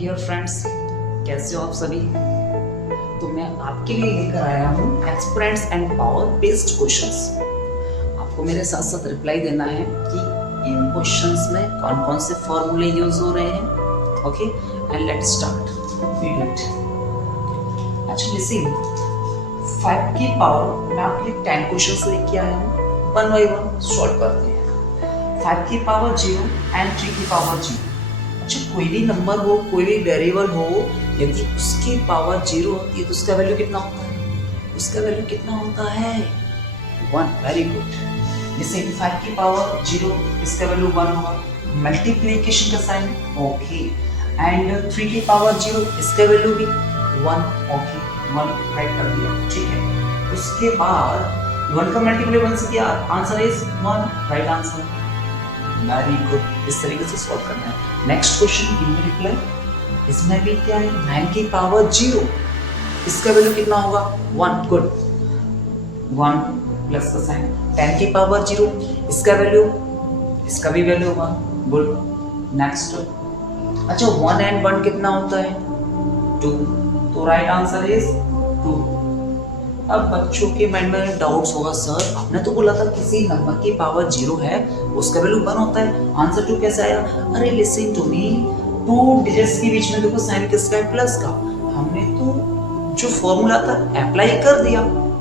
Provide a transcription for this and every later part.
Dear friends, कैसे हो आप सभी। तो मैं आपके लिए लेकर आया हूँ exponents and power based questions. आपको मेरे साथ साथ रिप्लाई देना है कि इन क्वेश्चंस में कौन कौन से फॉर्मूले यूज हो रहे हैं। Okay, and let's start. अच्छा लिसन, 5 की पावर मैं आपके लिए 10 क्वेश्चंस लेके आया हूँ, वन बाय वन सॉल्व करते हैं। 5 की पावर 0 एंड 3 की पावर 0। अच्छा, कोई भी नंबर हो, कोई भी वेरिएबल हो, यदि उसकी पावर 0 होती है तो उसका वैल्यू कितना होता है? उसका वैल्यू कितना होता है? 1। Very good. जैसे 5 की पावर 0, इसका वैल्यू 1 होगा। मल्टीप्लिकेशन का साइन, ओके। एंड 3 की पावर 0, इसका वैल्यू भी 1, ओके। 1 राइट कर दिया, ठीक है। उसके बाद 1 का मल्टीप्लाई 1 से किया, answer is 1, right answer. Very good, इस तरीके से सॉल्व करना है। Next question, give me reply. इसमें भी क्या है? 9 की पावर 0, इसका वैल्यू कितना होगा? 1, गुड। 1 प्लस का साइन। 10 की पावर 0, इसका वैल्यू, इसका भी वैल्यू होगा, गुड। नेक्स्ट, अच्छा 1 एंड 1 कितना होता है? 2, तो राइट आंसर इज 2। अब बच्चों के माइंड में डाउट्स होगा, सर आपने तो बोला था किसी नंबर की पावर 0 है उसका वैल्यू 1 होता है, आंसर 2 कैसे आया? अरे लिसन टू मी, 2 डिजिट्स के बीच में देखो साइन किसका है? प्लस का। हमने तो जो फॉर्मूला था अप्लाई कर दिया,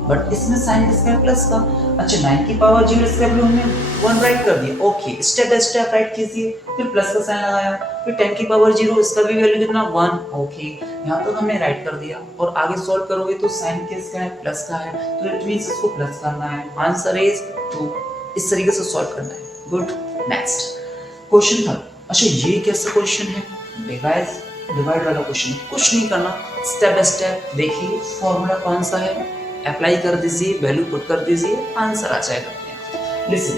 बट इसमें साइन किसका है? प्लस का। अच्छा 9 की पावर 0, इसका वैल्यू हमने 1 राइट कर दिया, okay. Step by step right कीजिए, फिर प्लस का साइन लगाया, फिर 10 की पावर 0, इसका भी वैल्यू कितना? 1, ओके। यहाँ तक हमने राइट कर दिया, और आगे सॉल्व करोगे तो साइन किसका है? प्लस का है, तो इट मींस इसको प्लस करना है, आंसर इज 2। इस तरीके से सॉल्व करना है, गुड। नेक्स्ट क्वेश्चन था। अच्छा ये कैसा क्वेश्चन है? डिवाइड वाला क्वेश्चन। कुछ नहीं करना, स्टेप बाय स्टेप देखिए, फॉर्मूला कौन सा है अप्लाई कर दीजिए, वैल्यू पुट कर दीजिए, आंसर आ जाएगा। लिसन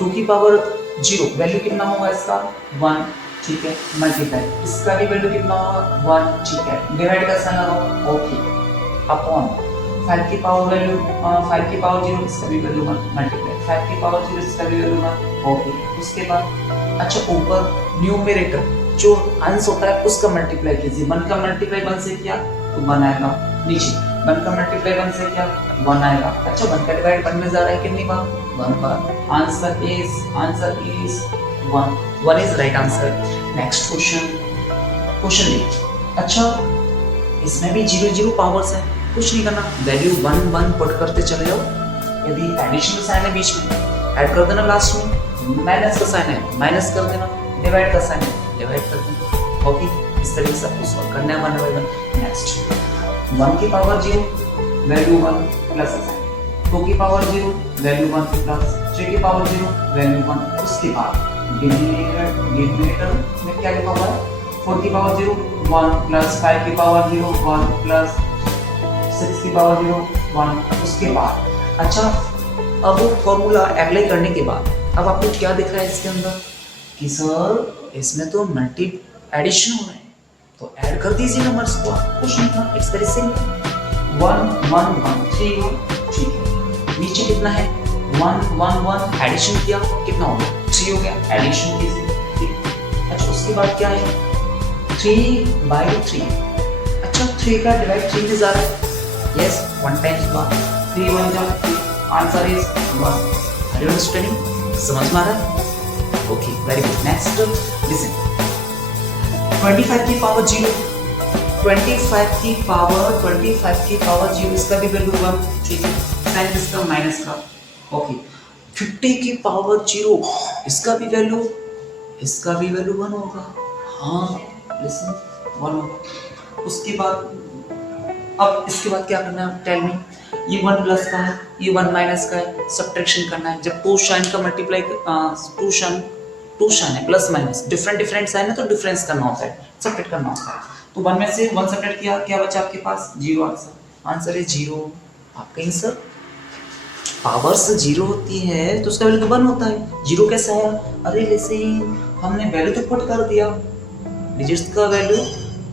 2 की पावर 0, वैल्यू कितना होगा इसका? 1, ठीक है। मल्टीप्लाई, इसका भी वैल्यू कितना होगा? 1, ठीक है। डिवाइड का साइन लगाओ, ओके। अपॉन 5 की पावर वैल्यू 5 की पावर 0, इसका भी वैल्यू 1, मल्टीप्लाई 5 की पावर 0, इसका भी वैल्यू 1, ओके। उसके बाद अच्छा ऊपर न्यूमरेटर जो अंश होता है उसका मल्टीप्लाई कीजिए। 1 का मल्टीप्लाई 1 से किया तो 1 आएगा, नीचे 1 का मल्टीप्लाई 1 से किया 1 आएगा। अच्छा 1 का डिवाइड 1 में जा रहा है कितनी बार? 1 बार, answer is 1 is right answer. Next question देखिए। अच्छा इसमें भी 0 0 पावर्स है, कुछ नहीं करना, वैल्यू 1 1 पुट करते चले जाओ। यदि एडिशन साइन है बीच में, ऐड कर देना, लास्ट में माइनस का साइन है, माइनस कर देना, डिवाइड का साइन है, डिवाइड कर देना, ओके। इस तरीके से आपको सॉल्व करना है 1 बाय 1। नेक्स्ट 1 की पावर 0, वैल्यू 1 प्लस का साइन। 2 की पावर 0, वैल्यू 1 प्लस। 3 की पावर 0, वैल्यू 1। उसके बाद डिनोमिनेटर में क्या लिखा हुआ है? 4 की पावर 0, 1 प्लस 5 की पावर 0, 1 प्लस 6 की पावर 0, 1। उसके बाद अच्छा अब वो फॉर्मूला अप्लाई करने के बाद अब आपको क्या दिख रहा है इसके अंदर कि सर इसमें तो मल्टी एडिशन हो रहा है, तो ऐड कर दीजिए नंबर्स को, कुछ नहीं था, इट्स वेरी सिंपल। 1 1 1 3 1, ठीक है। नीचे कितना है? 1 1 1, एडिशन किया कितना हो गया? 3 हो गया, एडिशन कीजिए, ठीक। अच्छा उसके बाद क्या है? 3/3। अच्छा 3 का डिवाइड 3 में जा रहा है, यस 1 टाइम्स बार 3 1 जा 3, answer is 1। Are you understanding? समझ में आ रहा है? Okay, very good. Next listen, 25 की पावर 0, 25 की पावर 0, इसका भी वैल्यू 1, ठीक है। साइन इसका माइनस का, ओके। 50 की पावर 0, इसका भी वैल्यू 1 होगा, हाँ लिसन 1 होगा। उसके बाद अब इसके बाद क्या करना है? Tell me. ये 1 प्लस का है, ये 1 माइनस का है, सब्ट्रैक्शन करना है। जब 2 साइन का मल्टीप्लाई 2 साइन है प्लस माइनस डिफरेंट साइन है तो डिफरेंस करना होता है, सब्ट्रैक्ट करना होता है। तो 1 में से 1 सब्ट्रैक्ट किया, क्या बचा आपके पास? 0 आंसर इज 0। आप कहीं सर पावर से 0 होती है तो उसका वैल्यू तो 1 होता है, 0 कैसे आया? अरे लिसन हमने वैल्यू तो पुट कर दिया, डिजिट्स का वैल्यू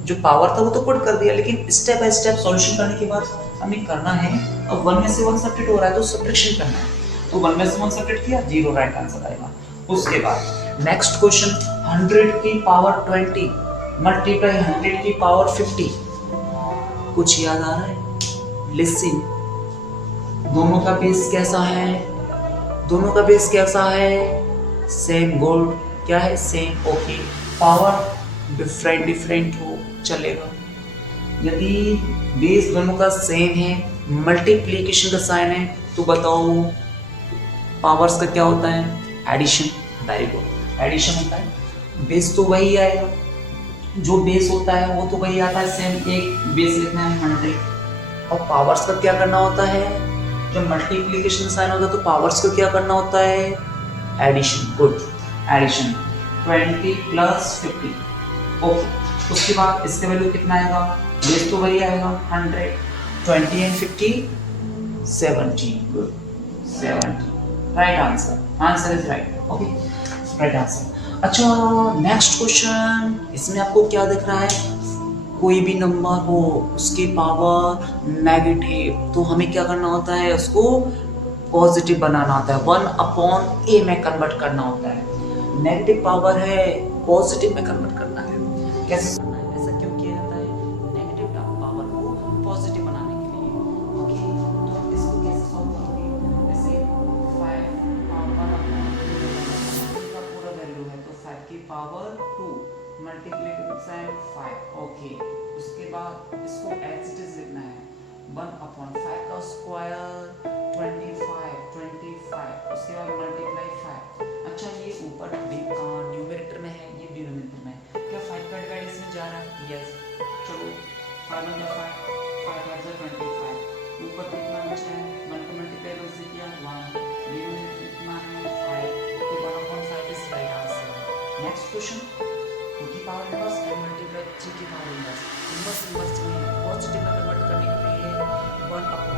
जो पावर था वो तो पुट कर दिया, लेकिन स्टेप बाय स्टेप सॉल्यूशन करने के बाद हमें करना है, अब 1 में से 1 सब्ट्रैक्ट हो रहा है तो सब्ट्रैक्शन करना है, तो 1 में से 1 सब्ट्रैक्ट किया, 0 राइट आंसर आएगा। उसके बाद नेक्स्ट क्वेश्चन 100 की पावर 20 मल्टीप्लाई 100 की पावर 50। कुछ याद आ रहा है? लिसन, दोनों का बेस कैसा है? दोनों का बेस कैसा है? सेम गुड, क्या है? Same, okay. पावर डिफरेंट हो चलेगा। यदि बेस दोनों का सेम है, मल्टीप्लिकेशन का साइन है, तो बताओ पावर्स का क्या होता है? एडिशन। वेरी गुड, एडिशन होता है। बेस तो वही आएगा, जो बेस होता है वो तो वही आता है, सेम। एक बेस लिखना है 100, और पावर्स का क्या करना होता है? जब मल्टीप्लिकेशन साइन होता है तो पावर्स को क्या करना होता है? Addition. Good, addition. 20 plus 50, okay. उसके बाद इसका वैल्यू कितना आएगा? बेस तो वही आएगा 100, 20 and 50 70। Good, 70। Right answer, answer is right, okay, right answer. अच्छा, नेक्स्ट क्वेश्चन। इसमें आपको क्या दिख रहा है? कोई भी नंबर हो उसकी पावर नेगेटिव, तो हमें क्या करना होता है? उसको पॉजिटिव बनाना होता है, 1/a में कन्वर्ट करना होता है। नेगेटिव पावर है, पॉजिटिव में कन्वर्ट करना है। कैसे करना है? ऐसा क्यों किया जाता है? नेगेटिव पावर को पॉजिटिव बनाने के लिए, ओके। तो इसको कैसे सॉल्व करोगे? जैसे 5 का पूरा वैल्यू है, तो 5 की पावर 2 मल्टीप्लाई 5, ओके। उसके बाद इसको एज इट इज लिखना है, 1/5 का स्क्वायर 25, उसके बाद मल्टीप्लाई 5। अच्छा, ये ऊपर न्यूमरेटर में है, ये डिनोमिनेटर में है। क्या 5 का डिवाइड इसमें जा रहा है? यस। चलो 5 में 5, 5 25, ऊपर कितना बचा है? 1 को मल्टीप्लाई 1 से किया 1, डिनोमिनेटर कितना है? 5, तो 1/5 is right answer. Next question, 2 की पावर इनवर्स एंड मल्टीप्लाई 3 की पावर इनवर्स। इनवर्स में पॉजिटिव में कन्वर्ट करने के लिए 1/2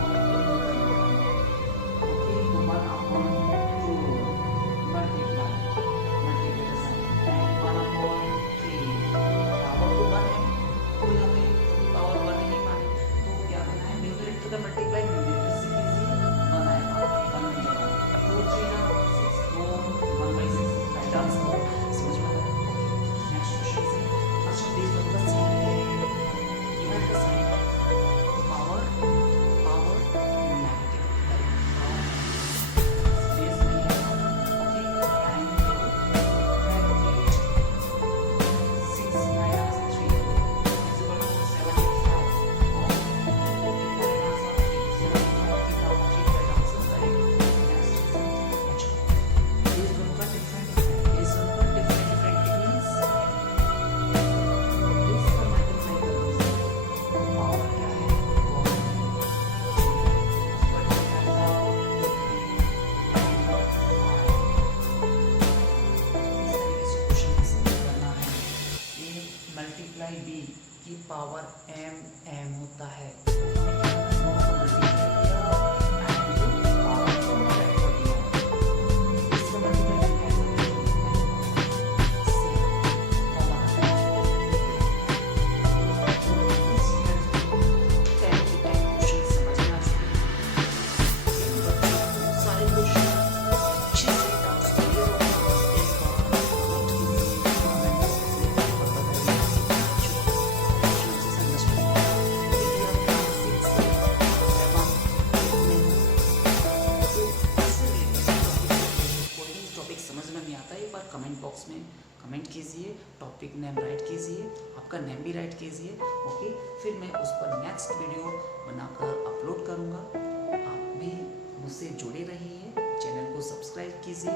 मल्टीप्लाई बी की पावर m होता है। कमेंट बॉक्स में कमेंट कीजिए, टॉपिक नेम राइट कीजिए, आपका नेम भी राइट कीजिए, ओके। फिर मैं उस पर नेक्स्ट वीडियो बनाकर अपलोड करूँगा। आप भी मुझसे जुड़े रहिए, चैनल को सब्सक्राइब कीजिए।